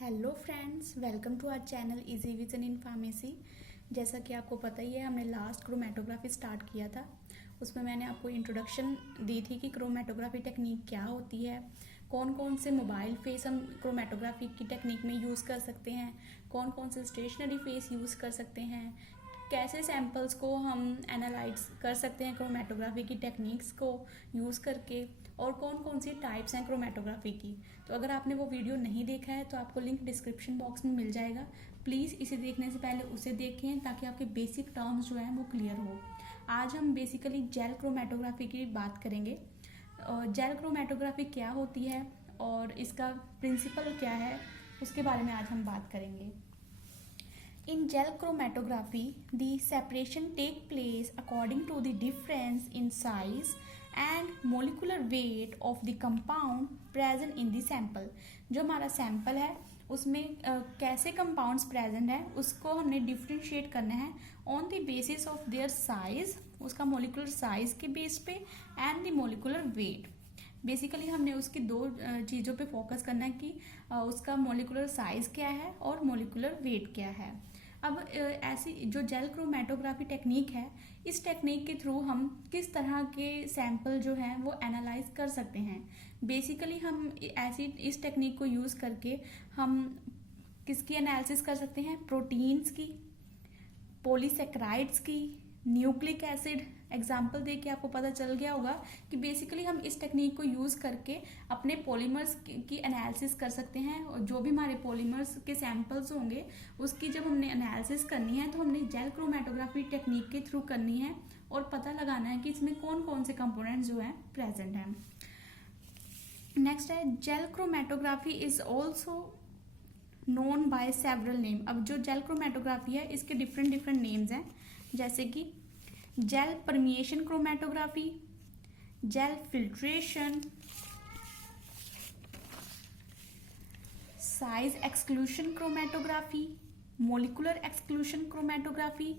Hello friends, welcome to our channel easy vision in pharmacy. जैसा कि आपको पता ही है, हमने लास्ट क्रोमेटोग्राफी स्टार्ट किया था। उसमें मैंने आपको इंट्रोडक्शन दी थी कि क्रोमेटोग्राफी टेक्निक क्या होती है, कौन कौन से मोबाइल फेस हम क्रोमेटोग्राफी की टेक्निक में यूज़ कर सकते हैं, कौन कौन से स्टेशनरी फेस यूज़ कर सकते हैं, कैसे सैम्पल्स को हम एनालाइज कर सकते हैं क्रोमेटोग्राफी की टेक्निक्स को यूज़ करके, और कौन कौन सी टाइप्स हैं क्रोमेटोग्राफी की। तो अगर आपने वो वीडियो नहीं देखा है तो आपको लिंक डिस्क्रिप्शन बॉक्स में मिल जाएगा। प्लीज़ इसे देखने से पहले उसे देखें ताकि आपके बेसिक टर्म्स जो हैं वो क्लियर हो। आज हम बेसिकली जेल क्रोमेटोग्राफी की बात करेंगे। जेल क्रोमेटोग्राफी क्या होती है और इसका प्रिंसिपल क्या है, उसके बारे में आज हम बात करेंगे। In gel chromatography, the separation take place according to the difference in size and molecular weight of the compound present in the sample। जो हमारा सैंपल है उसमें कैसे कंपाउंड्स प्रेजेंट है उसको हमने डिफ्रेंशिएट करना है on the basis of their size, उसका मोलिकुलर साइज के बेस पे, and the molecular weight. Basically हमने उसकी दो चीज़ों पे फोकस करना है कि उसका मोलिकुलर साइज क्या है और मोलिकुलर वेट क्या है। अब ऐसी जो जेल क्रोमेटोग्राफी टेक्निक है, इस टेक्निक के थ्रू हम किस तरह के सैंपल जो हैं वो एनालाइज कर सकते हैं। बेसिकली हम ऐसी इस टेक्निक को यूज़ करके हम किसकी एनालिसिस कर सकते हैं, प्रोटीन्स की, पॉलीसेक्राइड्स की, न्यूक्लिक एसिड। एग्जाम्पल दे के आपको पता चल गया होगा कि बेसिकली हम इस टेक्निक को यूज़ करके अपने पॉलीमर्स की एनालिसिस कर सकते हैं। और जो भी हमारे पॉलीमर्स के सैंपल्स होंगे उसकी जब हमने एनालिसिस करनी है तो हमने जेल क्रोमेटोग्राफी टेक्निक के थ्रू करनी है और पता लगाना है कि इसमें कौन कौन से कंपोनेंट्स जो हैं प्रेजेंट हैं। नेक्स्ट है jail chromatography is also known by several name. अब जो जेल क्रोमेटोग्राफी है इसके डिफरेंट नेम्स हैं, जैसे कि gel permeation chromatography, gel filtration, size exclusion chromatography, molecular exclusion chromatography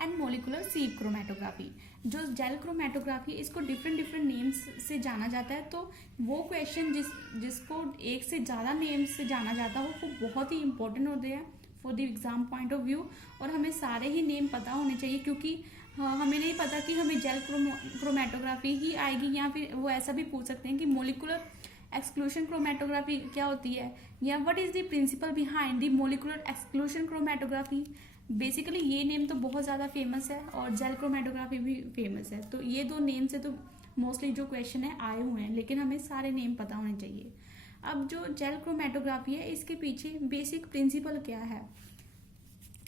and molecular sieve chromatography. जो जेल क्रोमेटोग्राफी इसको डिफरेंट नेम्स से जाना जाता है, तो वो क्वेश्चन जिसको एक से ज़्यादा नेम्स से जाना जाता है वो बहुत ही इंपॉर्टेंट होते हैं for the exam point of view. और हमें सारे ही नेम पता होने चाहिए, क्योंकि हमें नहीं पता कि हमें जेल क्रोमेटोग्राफी ही आएगी, या फिर वो ऐसा भी पूछ सकते हैं कि मोलिकुलर एक्सक्लूशन क्रोमेटोग्राफी क्या होती है, या what is the principle behind the molecular exclusion chromatography. Basically ये नेम तो बहुत ज़्यादा फेमस है और जेल क्रोमेटोग्राफी भी फेमस है, तो ये दो नेम से तो मोस्टली जो क्वेश्चन है आए हुए हैं, लेकिन हमें सारे नेम पता होने चाहिए। अब जो जेल क्रोमेटोग्राफी है इसके पीछे बेसिक प्रिंसिपल क्या है,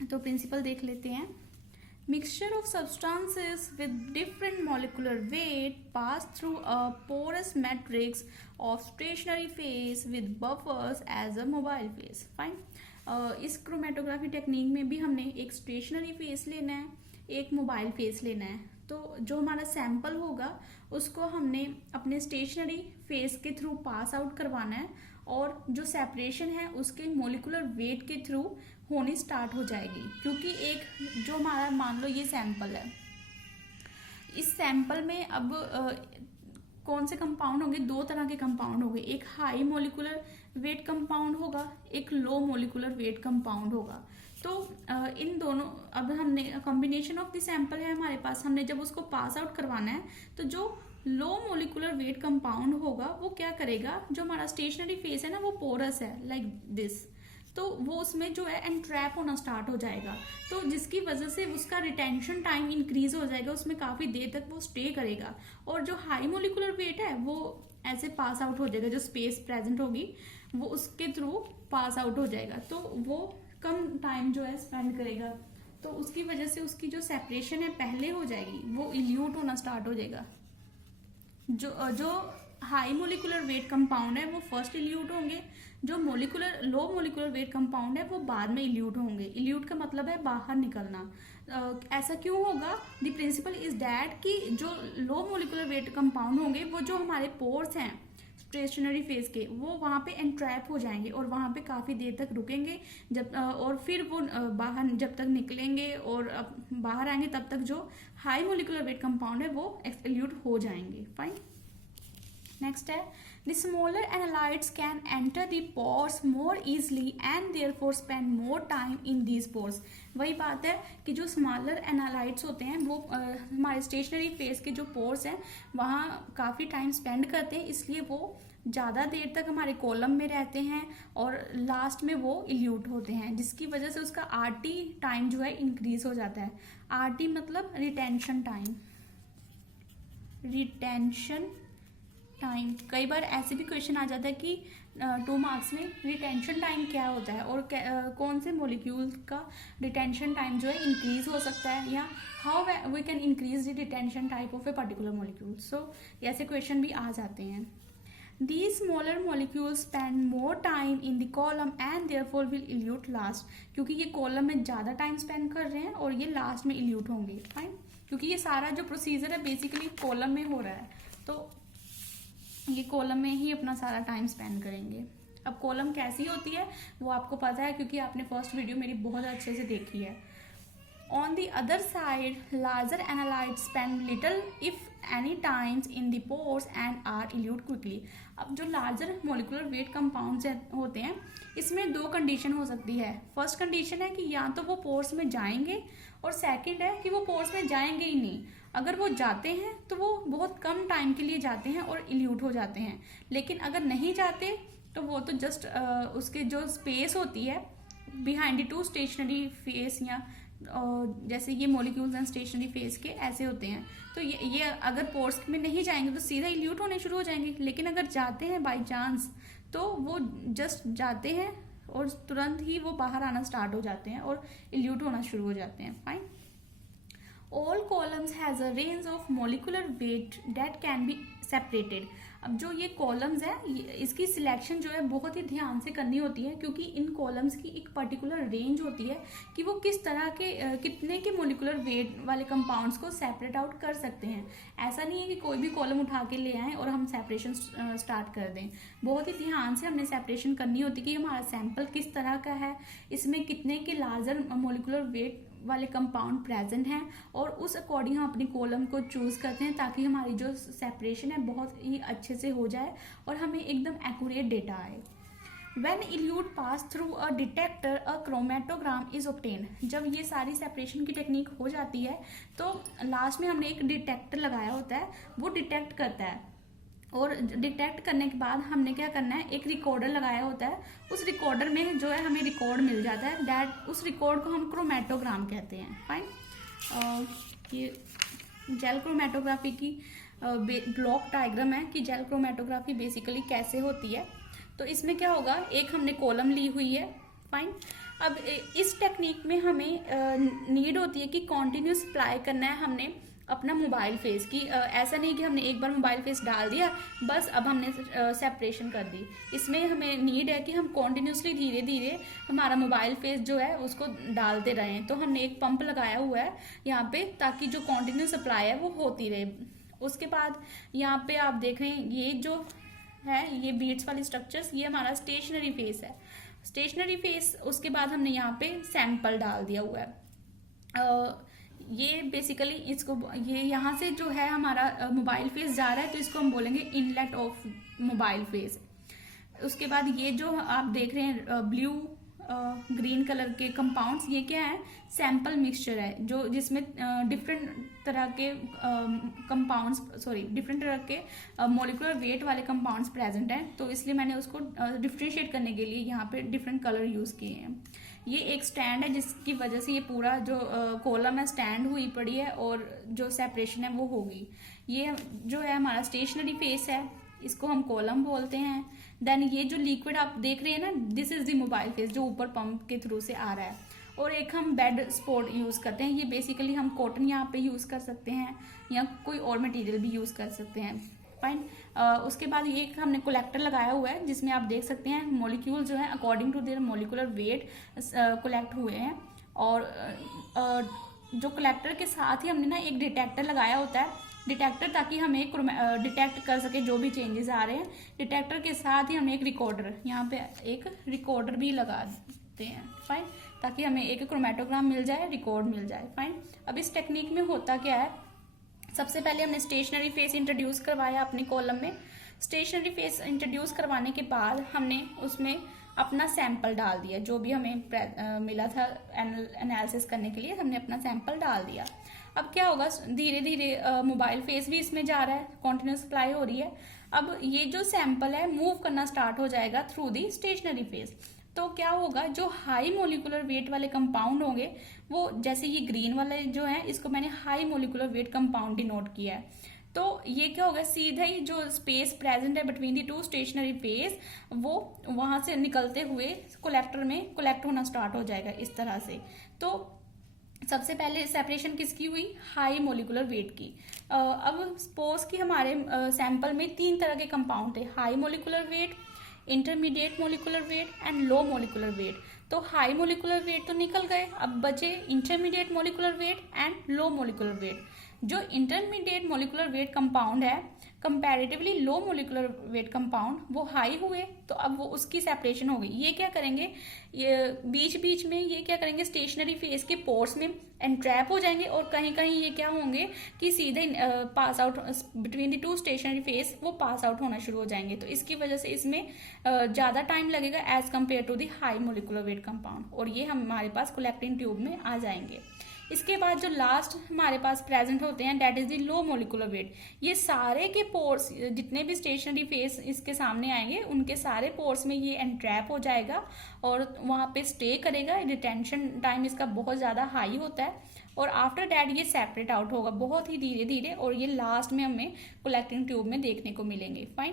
तो प्रिंसिपल देख लेते हैं। Mixture of substances with different molecular weight pass through a porous matrix of stationary phase with buffers as a mobile phase. Fine. इस क्रोमेटोग्राफी टेक्निक में भी हमने एक स्टेशनरी फेस लेना है, एक मोबाइल फेस लेना है। तो जो हमारा सैंपल होगा उसको हमने अपने स्टेशनरी फेस के थ्रू पास आउट करवाना है, और जो सेपरेशन है उसके मोलिकुलर वेट के थ्रू होनी स्टार्ट हो जाएगी। क्योंकि एक जो हमारा मान लो ये सैंपल है, इस सैंपल में अब कौन से कंपाउंड होंगे, दो तरह के कंपाउंड होंगे, एक हाई मोलिकुलर वेट कंपाउंड होगा, एक लो मोलिकुलर वेट कंपाउंड होगा। तो इन दोनों, अब हमने कॉम्बिनेशन ऑफ द सैंपल है हमारे पास, हमने जब उसको पास आउट करवाना है तो जो लो मोलिकुलर वेट कंपाउंड होगा वो क्या करेगा, जो हमारा स्टेशनरी फेस है ना वो पोरस है लाइक दिस, तो वो उसमें जो है एंट्रैप होना स्टार्ट हो जाएगा, तो जिसकी वजह से उसका रिटेंशन टाइम इंक्रीज हो जाएगा, उसमें काफ़ी देर तक वो स्टे करेगा। और जो हाई मोलिकुलर वेट है वो ऐसे पास आउट हो जाएगा, जो स्पेस प्रेजेंट होगी वो उसके थ्रू पास आउट हो जाएगा, तो वो कम टाइम जो है स्पेंड करेगा, तो उसकी वजह से उसकी जो सेपरेशन है पहले हो जाएगी, वो इल्यूट होना स्टार्ट हो जाएगा। जो हाई मोलिकुलर वेट कंपाउंड है वो फर्स्ट इल्यूट होंगे, जो लो मोलिकुलर वेट कंपाउंड है वो बाद में इल्यूट होंगे। इल्यूट का मतलब है बाहर निकलना। ऐसा क्यों होगा, द प्रिंसिपल इज दैट कि जो लो मोलिकुलर वेट कंपाउंड होंगे वो जो हमारे पोर्स हैं स्टेशनरी फेज के, वो वहाँ पे एंट्रैप हो जाएंगे और वहाँ पे काफ़ी देर तक रुकेंगे, जब और फिर वो बाहर जब तक निकलेंगे और बाहर आएंगे तब तक जो हाई मोलिकुलर वेट कंपाउंड है वो एक्सल्यूट हो जाएंगे। फाइन। नेक्स्ट है The smaller analytes can enter the pores more easily and therefore spend more time in these pores. वही बात है कि जो स्मॉलर एनालाइट्स होते हैं वो हमारे स्टेशनरी फेज के जो पोर्स हैं वहाँ काफ़ी टाइम स्पेंड करते हैं, इसलिए वो ज़्यादा देर तक हमारे कॉलम में रहते हैं और लास्ट में वो इल्यूट होते हैं, जिसकी वजह से उसका आरटी टाइम जो है इंक्रीज हो जाता है। आरटी मतलब रिटेंशन टाइम। रिटेंशन टाइम, कई बार ऐसे भी क्वेश्चन आ जाता है कि 2 मार्क्स में रिटेंशन टाइम क्या होता है और कौन से मॉलिक्यूल का रिटेंशन टाइम जो है इंक्रीज हो सकता है, या how we can increase the retention type of a particular molecule. So ऐसे क्वेश्चन भी आ जाते हैं। These smaller molecules spend more time in the column and therefore will elute last, क्योंकि ये कॉलम में ज़्यादा टाइम स्पेंड कर रहे हैं और ये लास्ट में इल्यूट होंगे। फाइन, क्योंकि ये सारा जो प्रोसीजर है बेसिकली कॉलम में हो रहा है, तो ये कॉलम में ही अपना सारा टाइम स्पेंड करेंगे। अब कॉलम कैसी होती है वो आपको पता है क्योंकि आपने फर्स्ट वीडियो मेरी बहुत अच्छे से देखी है। On the other side, larger analytes spend little if any times in the pores and are elute quickly. अब जो larger molecular weight compounds होते हैं इसमें 2 कंडीशन हो सकती है। फर्स्ट कंडीशन है कि या तो वो पोर्स में जाएंगे और सेकंड है कि वो पोर्स में जाएंगे ही नहीं। अगर वो जाते हैं तो वो बहुत कम टाइम के लिए जाते हैं और इल्यूट हो जाते हैं, लेकिन अगर नहीं जाते तो वो तो जस्ट उसके जो स्पेस होती है बिहाइंड द 2 स्टेशनरी फेस, या जैसे ये मॉलिक्यूल्स हैं स्टेशनरी फेज के ऐसे होते हैं, तो ये अगर पोर्स में नहीं जाएंगे तो सीधा इल्यूट होने शुरू हो जाएंगे, लेकिन अगर जाते हैं बाय चांस तो वो जस्ट जाते हैं और तुरंत ही वो बाहर आना स्टार्ट हो जाते हैं और इल्यूट होना शुरू हो जाते हैं। Fine, all columns has a range of molecular weight that can be separated. अब जो ये कॉलम्स हैं इसकी सिलेक्शन जो है बहुत ही ध्यान से करनी होती है, क्योंकि इन कॉलम्स की एक पर्टिकुलर रेंज होती है कि वो किस तरह के कितने के मॉलिक्यूलर वेट वाले कंपाउंड्स को सेपरेट आउट कर सकते हैं। ऐसा नहीं है कि कोई भी कॉलम उठा के ले आएँ और हम सेपरेशन स्टार्ट कर दें। बहुत ही ध्यान से हमने सेपरेशन करनी होती है कि हमारा सैंपल किस तरह का है, इसमें कितने के लार्जर मॉलिक्यूलर वेट वाले कंपाउंड प्रेजेंट हैं, और उस अकॉर्डिंग हम अपनी कॉलम को चूज करते हैं ताकि हमारी जो सेपरेशन है बहुत ही अच्छे से हो जाए और हमें एकदम एक्यूरेट डेटा आए। When elute pass through a detector a chromatogram is obtained। जब ये सारी सेपरेशन की टेक्निक हो जाती है तो लास्ट में हमने एक डिटेक्टर लगाया होता है, वो डिटेक्ट करता है, और डिटेक्ट करने के बाद हमने क्या करना है, एक रिकॉर्डर लगाया होता है, उस रिकॉर्डर में जो है हमें रिकॉर्ड मिल जाता है, दैट उस रिकॉर्ड को हम क्रोमेटोग्राम कहते हैं। फाइन, ये जेल क्रोमेटोग्राफी की ब्लॉक डायग्राम है कि जेल क्रोमेटोग्राफी बेसिकली कैसे होती है। तो इसमें क्या होगा, एक हमने कॉलम ली हुई है। फाइन, अब इस टेक्निक में हमें नीड होती है कि कॉन्टिन्यूस अप्लाई करना है हमने अपना मोबाइल फेस की। ऐसा नहीं कि हमने एक बार मोबाइल फेस डाल दिया बस अब हमने सेपरेशन कर दी। इसमें हमें नीड है कि हम कॉन्टिन्यूसली धीरे धीरे हमारा मोबाइल फेस जो है उसको डालते रहें। तो हमने एक पंप लगाया हुआ है यहाँ पे ताकि जो कॉन्टिन्यूस सप्लाई है वो होती रहे। उसके बाद यहाँ पे आप देख रहे हैं ये जो है ये बीट्स वाली स्ट्रक्चर्स, ये हमारा स्टेशनरी फेस है। स्टेशनरी फेस उसके बाद हमने यहाँ पे सैंपल डाल दिया हुआ है। ये बेसिकली इसको ये यहाँ से जो है हमारा मोबाइल फेस जा रहा है तो इसको हम बोलेंगे इनलेट ऑफ मोबाइल फेस। उसके बाद ये जो आप देख रहे हैं ब्लू ग्रीन कलर के कंपाउंड्स, ये क्या है, सैंपल मिक्सचर है जो जिसमें डिफरेंट तरह के डिफरेंट तरह के मॉलिक्यूलर वेट वाले कंपाउंड्स प्रेजेंट हैं, तो इसलिए मैंने उसको डिफ्रेंशिएट करने के लिए यहाँ पे डिफरेंट कलर यूज़ किए हैं। ये एक स्टैंड है जिसकी वजह से ये पूरा जो कॉलम है स्टैंड हुई पड़ी है और जो सेपरेशन है वो होगी। ये जो है हमारा स्टेशनरी फेस है, इसको हम कॉलम बोलते हैं। देन ये जो लिक्विड आप देख रहे हैं ना, this is the mobile face जो ऊपर पंप के थ्रू से आ रहा है। और एक हम बेड स्पॉट यूज़ करते हैं, ये बेसिकली हम कॉटन यहाँ पे यूज़ कर सकते हैं या कोई और मटेरियल भी यूज़ कर सकते हैं। फाइन, उसके बाद ये एक हमने कलेक्टर लगाया हुआ है जिसमें आप देख सकते हैं मॉलिक्यूल जो है according to their molecular weight collect हुए हैं। और जो कलेक्टर के साथ ही हमने ना एक डिटेक्टर लगाया होता है, डिटेक्टर ताकि हम एक डिटेक्ट कर सके जो भी चेंजेस आ रहे हैं। डिटेक्टर के साथ ही हम एक रिकॉर्डर, यहाँ पे एक रिकॉर्डर भी लगा देते हैं। फाइन, ताकि हमें एक क्रोमेटोग्राम मिल जाए, रिकॉर्ड मिल जाए। फाइन, अब इस टेक्निक में होता क्या है, सबसे पहले हमने स्टेशनरी फेस इंट्रोड्यूस करवाया अपनी कॉलम में। स्टेशनरी फेस इंट्रोड्यूस करवाने के बाद हमने उसमें अपना सैंपल डाल दिया, जो भी हमें मिला था एनालिसिस करने के लिए हमने अपना सैंपल डाल दिया। अब क्या होगा, धीरे धीरे मोबाइल फेस भी इसमें जा रहा है, कॉन्टिन्यूस सप्लाई हो रही है। अब ये जो सैंपल है मूव करना स्टार्ट हो जाएगा थ्रू दी स्टेशनरी फेस। तो क्या होगा, जो हाई मोलिकुलर वेट वाले कंपाउंड होंगे वो, जैसे ये ग्रीन वाले जो है इसको मैंने high molecular weight compound denote किया है। तो ये क्या होगा, सीधा ही जो स्पेस प्रेजेंट है between the two stationary phase वो वहां से निकलते हुए कलेक्टर में कलेक्ट होना स्टार्ट हो जाएगा इस तरह से। तो सबसे पहले सेपरेशन किसकी हुई, हाई मोलिकुलर वेट की। अब सपोज कि हमारे सैंपल में 3 तरह के कंपाउंड थे, high molecular wait, intermediate molecular weight and low molecular weight. तो हाई मोलिकुलर वेट तो निकल गए, अब बचे intermediate molecular weight and low molecular weight. जो इंटरमीडिएट मोलिकुलर वेट कंपाउंड है comparatively low molecular weight compound वो हाई हुए, तो अब वो उसकी सेपरेशन हो गई। ये क्या करेंगे, ये बीच बीच में ये क्या करेंगे, स्टेशनरी फेस के पोर्स में एंट्रैप हो जाएंगे और कहीं कहीं ये क्या होंगे कि सीधे pass out between the two stationary phase वो पास आउट होना शुरू हो जाएंगे। तो इसकी वजह से इसमें ज़्यादा टाइम लगेगा as compare to the high molecular weight compound, और ये हमारे पास कलेक्टिंग ट्यूब में आ जाएंगे। इसके बाद जो लास्ट हमारे पास प्रेजेंट होते हैं that is the low molecular weight. ये सारे के पोर्स, जितने भी स्टेशनरी फेस इसके सामने आएंगे उनके सारे पोर्स में ये एंट्रैप हो जाएगा और वहाँ पे स्टे करेगा। रिटेंशन टाइम इसका बहुत ज़्यादा हाई होता है और आफ्टर डैट ये सेपरेट आउट होगा बहुत ही धीरे धीरे, और ये लास्ट में हमें कलेक्टिंग ट्यूब में देखने को मिलेंगे। फाइन,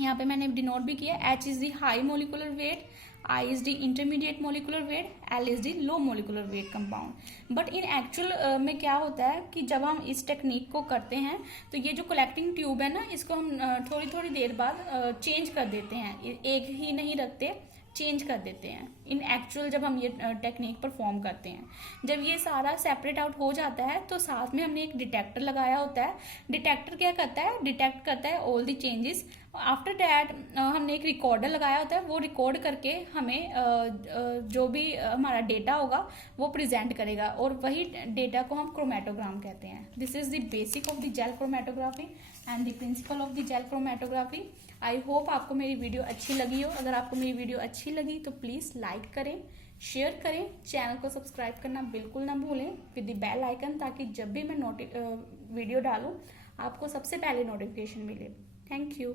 यहाँ पे मैंने डिनोट भी किया, H is the high molecular wait, I is the intermediate molecular weight, L is the low molecular weight compound. But in actual में क्या होता है कि जब हम इस टेक्निक को करते हैं तो ये जो कलेक्टिंग ट्यूब है ना, इसको हम थोड़ी थोड़ी देर बाद चेंज कर देते हैं, एक ही नहीं रखते, चेंज कर देते हैं इन एक्चुअल जब हम ये टेक्निक परफॉर्म करते हैं। जब ये सारा सेपरेट आउट हो जाता है तो साथ में हमने एक डिटेक्टर लगाया होता है। डिटेक्टर क्या करता है, डिटेक्ट करता है all the changes. After that हमने एक रिकॉर्डर लगाया होता है, वो रिकॉर्ड करके हमें जो भी हमारा डेटा होगा वो प्रेजेंट करेगा और वही डेटा को हम क्रोमेटोग्राम कहते हैं। This is the basic of the jail chromatography and the principle of the jail chromatography. I hope आपको मेरी वीडियो अच्छी लगी हो। अगर आपको मेरी वीडियो अच्छी लगी तो प्लीज़ लाइक करें, शेयर करें, चैनल को सब्सक्राइब करना बिल्कुल ना भूलें विद द बेल आइकन, ताकि जब भी मैं वीडियो डालूं आपको सबसे पहले नोटिफिकेशन मिले। Thank you.